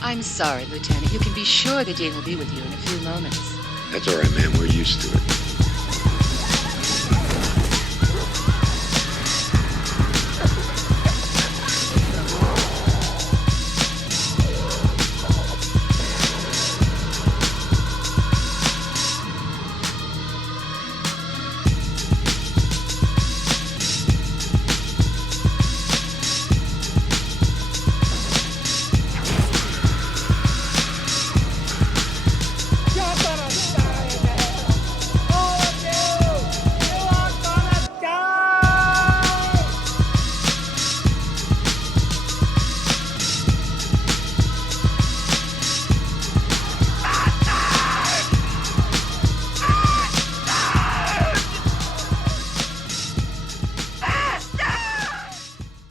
I'm sorry, Lieutenant. You can be sure the Dean will be with you in a few moments. That's all right, ma'am. We're used to it.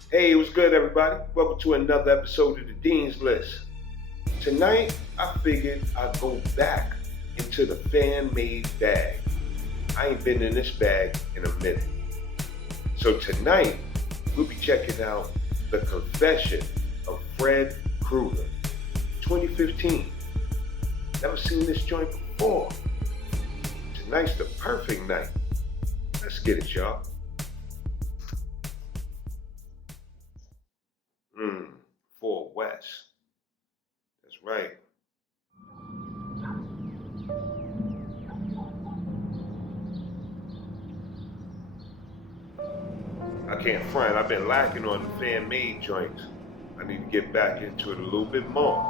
Hey, what's good, everybody? Welcome to another episode of the Dean's List. Tonight, I figured I'd go back into the fan-made bag. I ain't been in this bag in a minute. So tonight, we'll be checking out The Confession of Fred Krueger, 2015. Never seen this joint before. Tonight's the perfect night. Let's get it, y'all. Fort West. That's right. I can't front. I've been lacking on the fan-made joints. I need to get back into it a little bit more.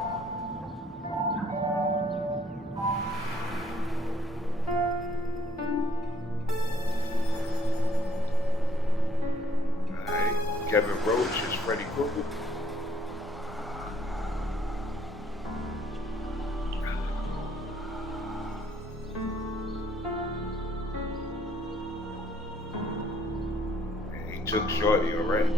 Alright, Kevin Roach is Freddy Krueger. Took Shorty already.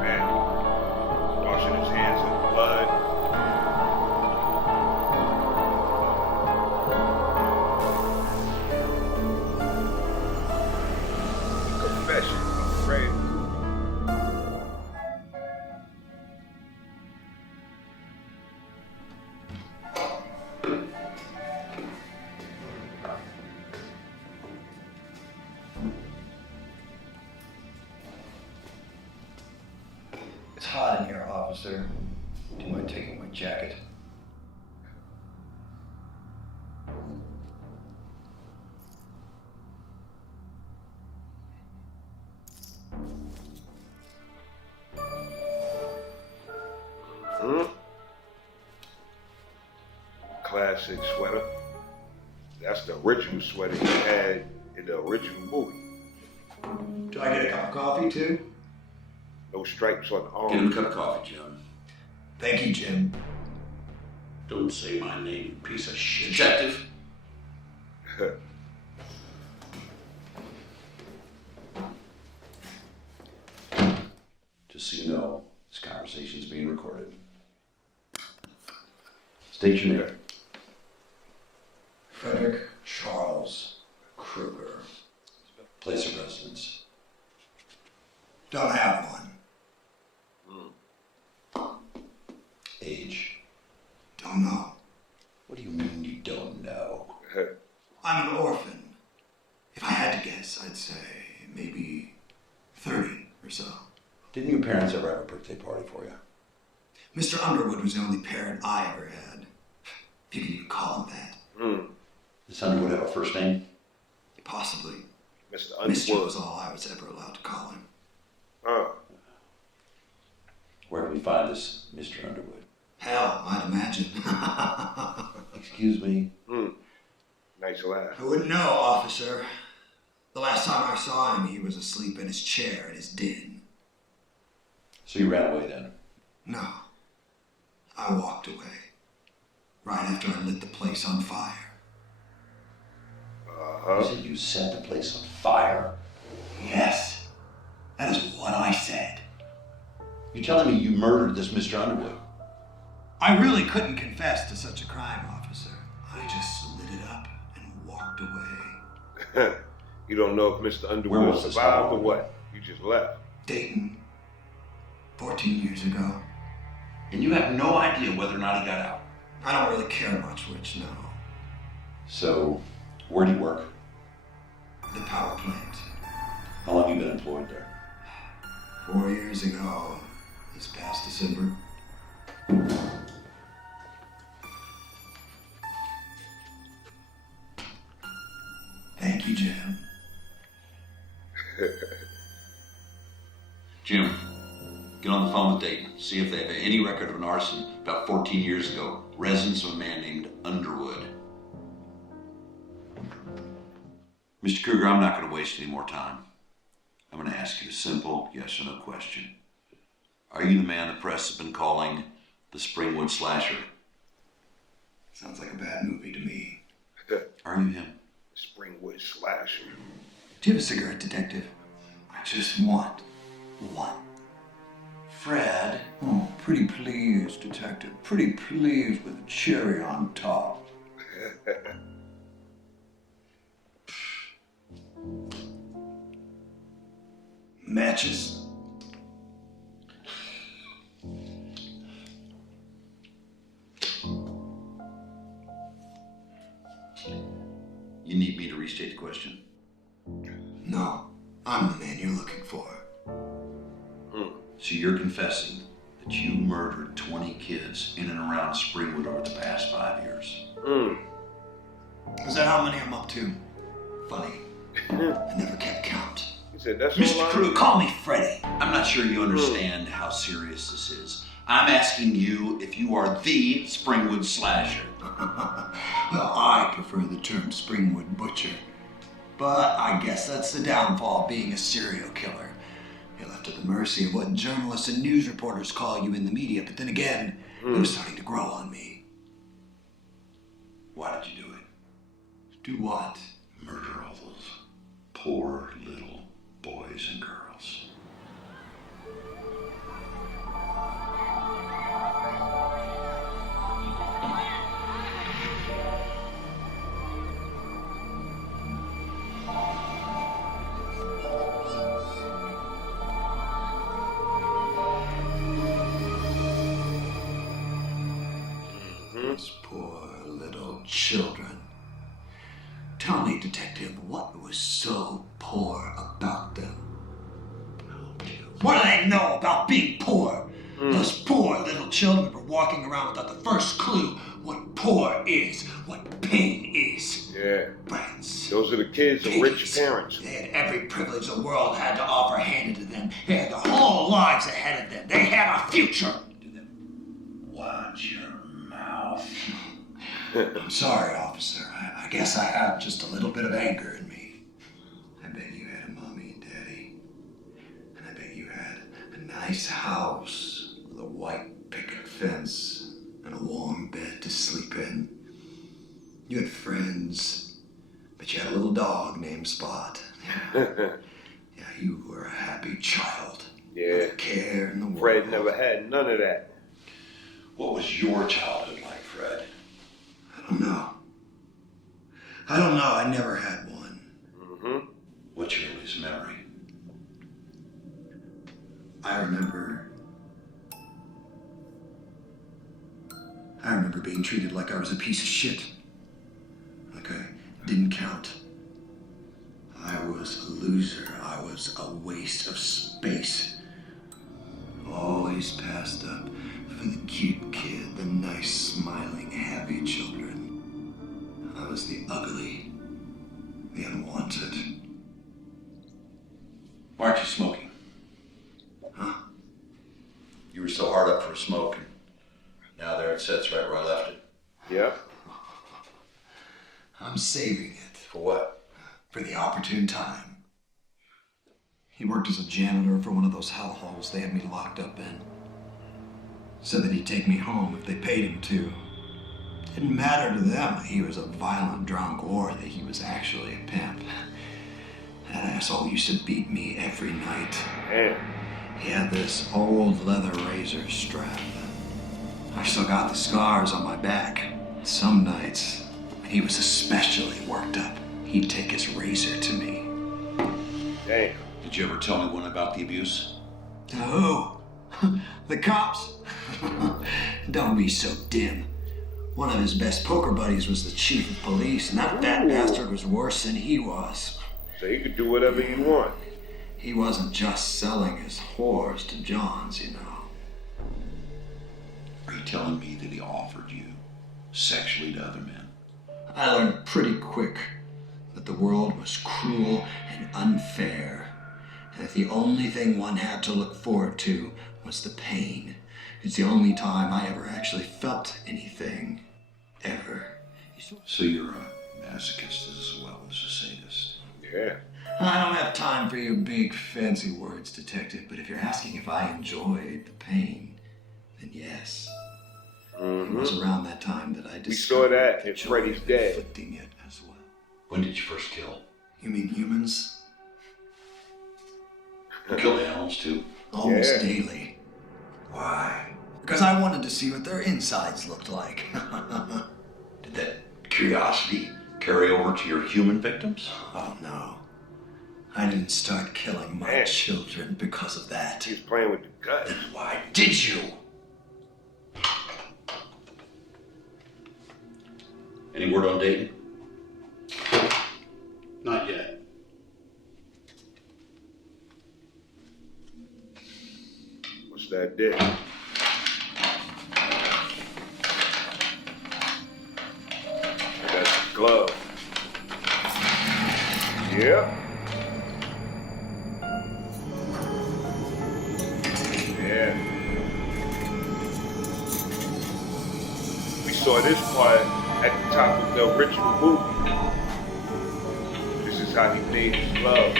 Man, washing his hands in blood. Confession of Fred. It's hot in here, officer. Do you mind taking my jacket? Classic sweater. That's the original sweater he had in the original movie. Do I get a cup of coffee, too? No stripes on the arm. Get him a cup of coffee, Jim. Thank you, Jim. Don't say my name, you piece of shit. Detective? Just so you know, this conversation's being recorded. State your name. Frederick Charles Krueger. Place of residence. Don't have one. Age. Don't know. What do you mean you don't know? I'm an orphan. If I had to guess, I'd say maybe 30 or so. Didn't your parents ever have a birthday party for you? Mr. Underwood was the only parent I ever had. If you can even call him that. Does Underwood have a first name? Possibly. Mr. Underwood. Mr. was all I was ever allowed to call him. Where do we find this Mr. Underwood? Hell, I'd imagine. Excuse me? Nice laugh. I wouldn't know, officer. The last time I saw him, he was asleep in his chair at his den. So you ran away then? No. I walked away. Right after I lit the place on fire. You said you set the place on fire? Yes. That is what I said. You're telling me you murdered this Mr. Underwood? I really couldn't confess to such a crime, officer. I just lit it up and walked away. You don't know if Mr. Where Underwood was this survived all? or what? You just left. Dayton, 14 years ago. And you have no idea whether or not he got out. I don't really care much which, no. So, where do you work? The power plant. How long have you been employed there? 4 years ago, this past December. Thank you, Jim. Jim, get on the phone with Dayton. See if they have any record of an arson about 14 years ago. Residence of a man named Underwood. Mr. Krueger, I'm not going to waste any more time. I'm going to ask you a simple yes or no question. Are you the man the press has been calling the Springwood Slasher? Sounds like a bad movie to me. Are you him? Springwood Slasher. Do you have a cigarette, detective? I just want one. Fred? Oh, pretty please, detective. Pretty please with a cherry on top. Matches? You need me to restate the question? No, I'm the man you're looking for. So you're confessing that you murdered 20 kids in and around Springwood over the past 5 years? Is that how many I'm up to? Funny. I never kept count. He said, that's Mr. all I Krueger, call me Freddy. I'm not sure you understand how serious this is. I'm asking you if you are the Springwood Slasher. Well, I prefer the term Springwood Butcher. But I guess that's the downfall of being a serial killer. You're left at the mercy of what journalists and news reporters call you in the media, but then again, it was starting to grow on me. Why did you do it? Do what? Murder all those poor little boys and girls. Those poor little children. Tell me, detective, what was so poor about them? What do they know about being poor? Those poor little children were walking around without the first clue what poor is, what pain is. Yeah. Friends. Those are the kids of rich Piggies. parents. They had every privilege the world had to offer handed to them. They had their whole lives ahead of them. They had a future. Watch your mouth. I'm sorry, officer. I guess I have just a little bit of anger in me. I bet you had a mommy and daddy. And I bet you had a nice house with a white picket fence and a warm bed to sleep in. You had friends, but you had a little dog named Spot. Yeah, you were a happy child. Yeah. Not a care in the world. Fred never had none of that. What was your childhood like, Fred? I don't know. I never had one. What's your earliest memory? I remember being treated like I was a piece of shit. Like I didn't count. I was a loser. I was a waste of space. Always passed up for the cute kid, the nice, smiling, happy children. I was the ugly, the unwanted. Why aren't you smoking? Huh? You were so hard up for a smoke, and now there it sits right where I left it. Yep. I'm saving it. For what? For the opportune time. He worked as a janitor for one of those hellholes they had me locked up in. Said that he'd take me home if they paid him to. Didn't matter to them that he was a violent drunk or that he was actually a pimp. That asshole used to beat me every night. Damn. He had this old leather razor strap. I still got the scars on my back. Some nights, when he was especially worked up, he'd take his razor to me. Damn. Did you ever tell anyone about the abuse? To who? The cops? Don't be so dim. One of his best poker buddies was the chief of police, and that fat bastard was worse than he was. So he could do whatever he want. He wasn't just selling his whores to Johns, you know. Are you telling me that he offered you sexually to other men? I learned pretty quick that the world was cruel and unfair, and that the only thing one had to look forward to was the pain. It's the only time I ever actually felt anything. Ever. So you're a masochist as well as a sadist? Yeah. I don't have time for your big fancy words, detective, but if you're asking if I enjoyed the pain, then yes. It was around that time that I discovered We saw that the in joy Freddy's of Dead. inflicting it as well. When did you first kill? You mean humans? You killed animals too? Almost Yeah. daily. Why? Because I wanted to see what their insides looked like. Did that curiosity carry over to your human victims? Oh no. I didn't start killing my Man. children because of that. He was playing with the gut. Why did you? Any word on Dayton? Not yet. What's that dick? That's his glove. Yep. Yeah. We saw this part at the top of the original movie. This is how he made his glove.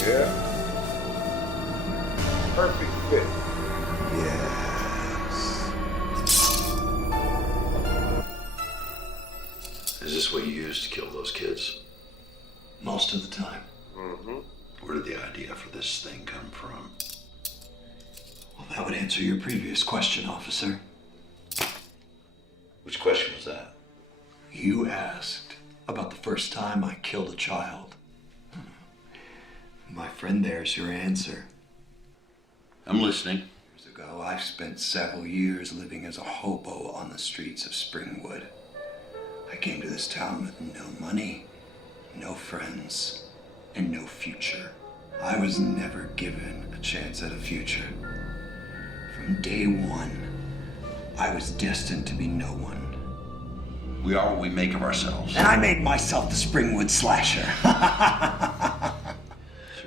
Yeah. Perfect fit. Yes. Is this what you used to kill those kids? Most of the time. Mm-hmm. Where did the idea for this thing come from? Well, that would answer your previous question, officer. Which question was that? You asked about the first time I killed a child. My friend, there's your answer. I'm listening. Years ago, I spent several years living as a hobo on the streets of Springwood. I came to this town with no money, no friends, and no future. I was never given a chance at a future. From day one, I was destined to be no one. We are what we make of ourselves. And I made myself the Springwood Slasher.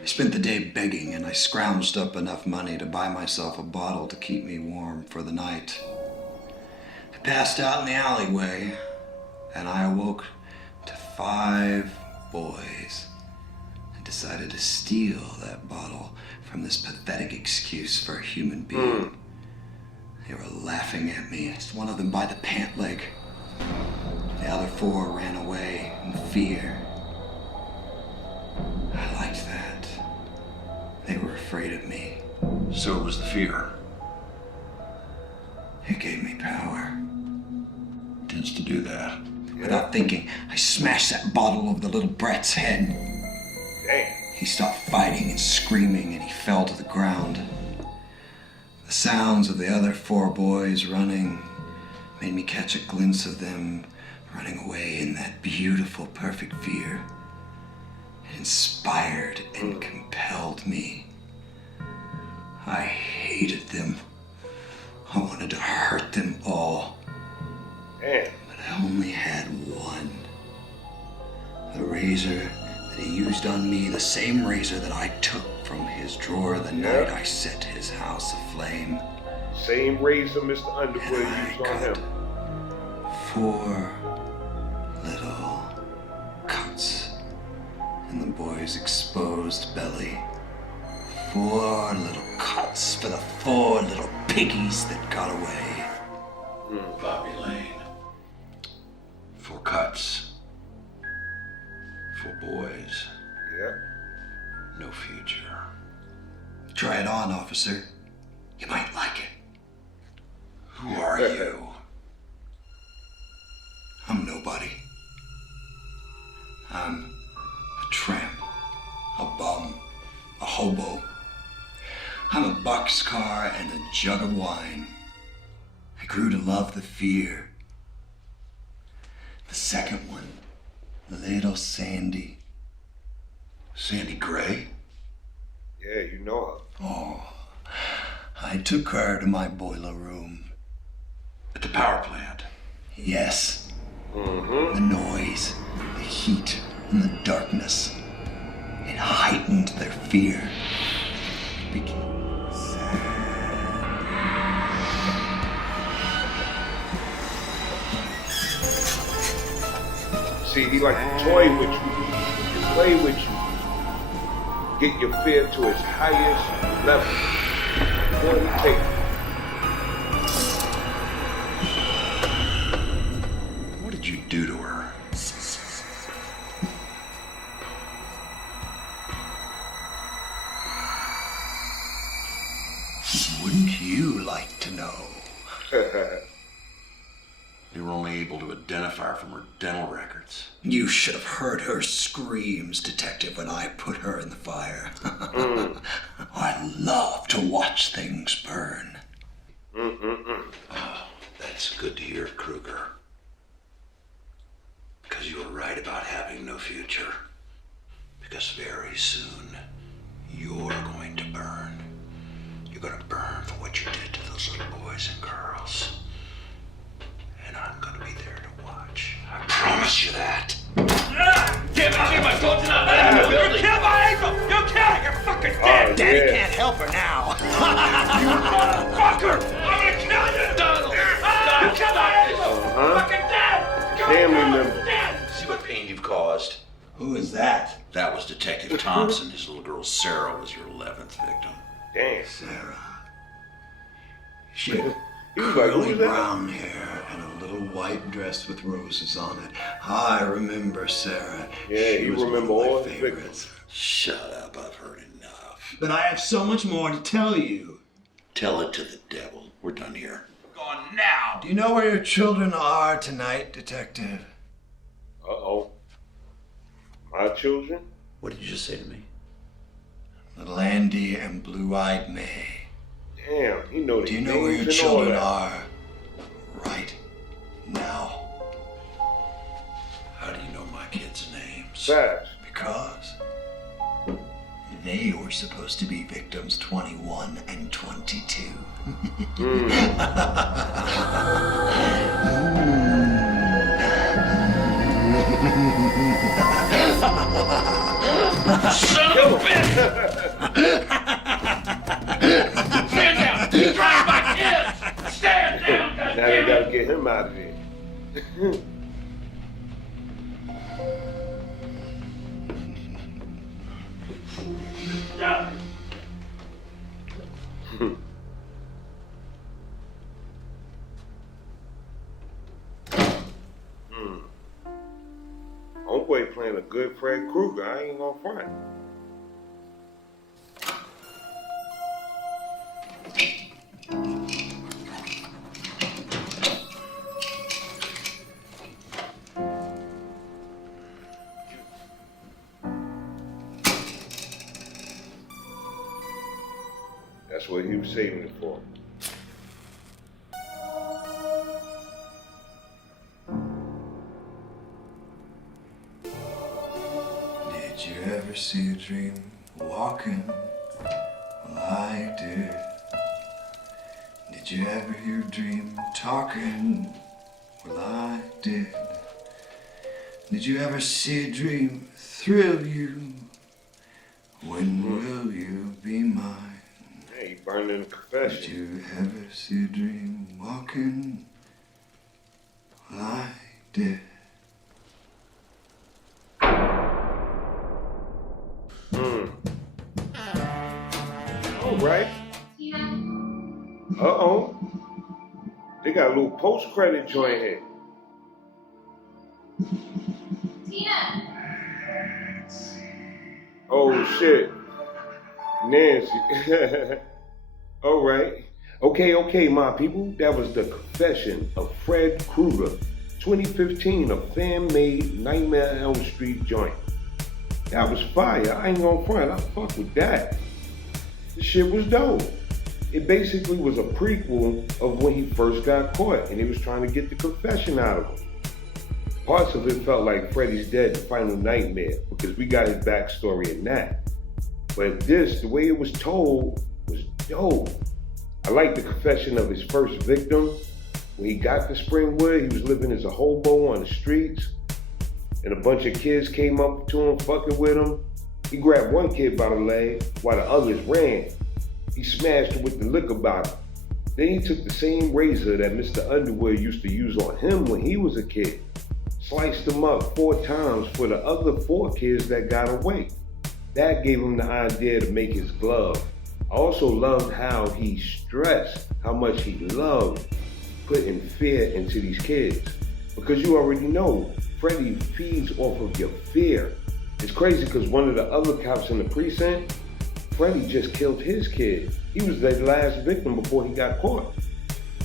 I spent the day begging, and I scrounged up enough money to buy myself a bottle to keep me warm for the night. I passed out in the alleyway, and I awoke to 5 boys. I decided to steal that bottle from this pathetic excuse for a human being. They were laughing at me. I seized one of them by the pant leg. The other 4 ran away in fear. I liked that. They were afraid of me. So it was the fear. It gave me power. It tends to do that. Without thinking, I smashed that bottle over the little brat's head. Damn. He stopped fighting and screaming, and he fell to the ground. The sounds of the other 4 boys running made me catch a glimpse of them running away in that beautiful, perfect fear. It inspired and compelled me. I hated them. I wanted to hurt them all. Damn. But I only had one. The razor that he used on me, the same razor that I took from his drawer the night I set his house aflame. Same razor Mr. Underwood And used I on him. cut 4 little cuts in the boy's exposed belly. 4 little cuts for the 4 little piggies that got away. Bobby Lane. For cuts. For boys. Yeah. No future. Try it on, officer. You might like it. Who are you? I'm nobody. I'm a tramp, a bum, a hobo. I'm a boxcar and a jug of wine. I grew to love the fear. The second one, little Sandy. Sandy Gray? Yeah, you know her. Oh, I took her to my boiler room. At the power plant. Yes, Mm-hmm. the noise, the heat, and the darkness. It heightened their fear. It became sad. See, he like to toy with you, play with you, get your fear to its highest level. Before you take it. What did you do to her? Wouldn't you like to know? They were only able to identify her from her dental records. You should have heard her screams, Detective, when I put her in the fire. I love to watch things burn. Oh, that's good to hear, Krueger. Because you were right about having no future. Because very soon, you're going to burn. You're going to burn for what you did to those little boys and girls. And I'm going to be there to watch. I promise you that. Damn it, Jim, I told you not to let him in the building. You killed my angel! You killed her! You're fucking dead! Oh, Daddy yeah. can't help her now. You motherfucker! I'm gonna kill you! Donald! You killed my angel! Uh-huh. Fucking dead! Family member. Dead! See what pain you've caused? Who is that? That was Detective Thompson. His little girl Sarah was your 11th victim. Damn. Sarah. She had He was like, curly who's that? brown hair and a little white dress with roses on it. I remember Sarah. Yeah, She you was one remember of my all the favorites. victims. Shut up, I've heard enough. But I have so much more to tell you. Tell it to the devil. We're done here. Gone now! Do you know where your children are tonight, Detective? Uh-oh. My children? What did you just say to me? Little Andy and Blue-Eyed May. Damn, he know the Do you know where your names and all children that. are right now? How do you know my kids' names? Fast. Because they were supposed to be victims 21 and 22. Son of a bitch! Stand down! You tried my kids! Stand down, Now they goddammit! gotta get him out of there. Homeboy playing a good Fred Krueger. I ain't gonna front. That's what he was saving it for. Did you ever see a dream walking? Well, I did. Did you ever hear a dream talking? Well, I did. Did you ever see a dream thrill you? When will you be mine? Hey, he burned in the Did confession. you ever see a dream walking? Well, I did. All right. Uh-oh. They got a little post-credit joint here. Tina! Oh shit. Nancy. All right. Okay, my people. That was the confession of Fred Krueger, 2015, a fan-made Nightmare on Elm Street joint. That was fire. I ain't gonna front. I fuck with that. This shit was dope. It basically was a prequel of when he first got caught and he was trying to get the confession out of him. Parts of it felt like Freddy's Dead, the Final Nightmare, because we got his backstory in that. But this, the way it was told, was dope. I like the confession of his first victim. When he got to Springwood, he was living as a hobo on the streets, and a bunch of kids came up to him, fucking with him. He grabbed one kid by the leg while the others ran. He smashed him with the liquor bottle. Then he took the same razor that Mr. Underwood used to use on him when he was a kid. Sliced him up 4 times for the other 4 kids that got away. That gave him the idea to make his glove. I also loved how he stressed how much he loved putting fear into these kids. Because you already know, Freddy feeds off of your fear. It's crazy because one of the other cops in the precinct, Freddy just killed his kid. He was the last victim before he got caught.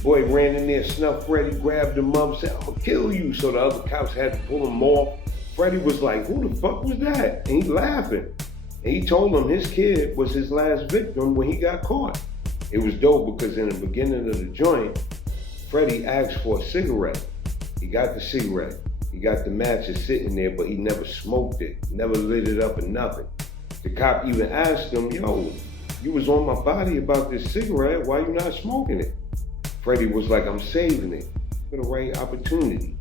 Boy ran in there, snuffed Freddy, grabbed him up, said, "I'm gonna kill you." So the other cops had to pull him off. Freddy was like, "Who the fuck was that?" And he laughing. And he told him his kid was his last victim when he got caught. It was dope because in the beginning of the joint, Freddy asked for a cigarette. He got the cigarette. He got the matches sitting there, but he never smoked it, never lit it up or nothing. The cop even asked him, "Yo, you was on my body about this cigarette, why you not smoking it?" Freddy was like, "I'm saving it for the right opportunity."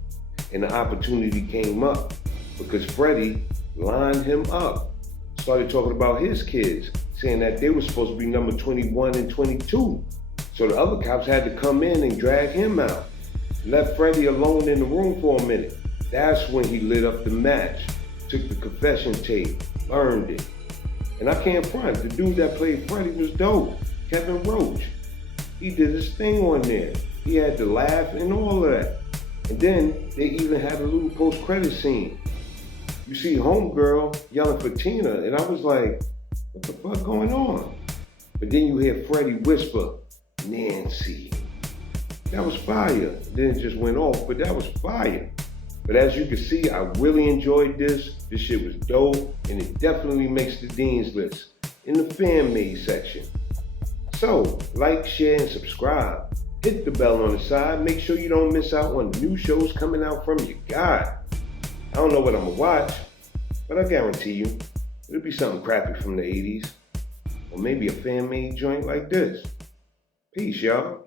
And the opportunity came up because Freddy lined him up, started talking about his kids, saying that they were supposed to be number 21 and 22. So the other cops had to come in and drag him out. Left Freddy alone in the room for a minute. That's when he lit up the match, took the confession tape, burned it. And I can't front, the dude that played Freddy was dope, Kevin Roach. He did his thing on there. He had to laugh and all of that. And then they even had a little post-credit scene. You see Homegirl yelling for Tina, and I was like, what the fuck going on? But then you hear Freddy whisper, "Nancy." That was fire. Then it just went off, but that was fire. But as you can see, I really enjoyed this. This shit was dope, and it definitely makes the Dean's List in the fan made section. So, like, share, and subscribe. Hit the bell on the side. Make sure you don't miss out on new shows coming out from your guy. I don't know what I'm gonna watch, but I guarantee you, it'll be something crappy from the 80s. Or maybe a fan made joint like this. Peace, y'all.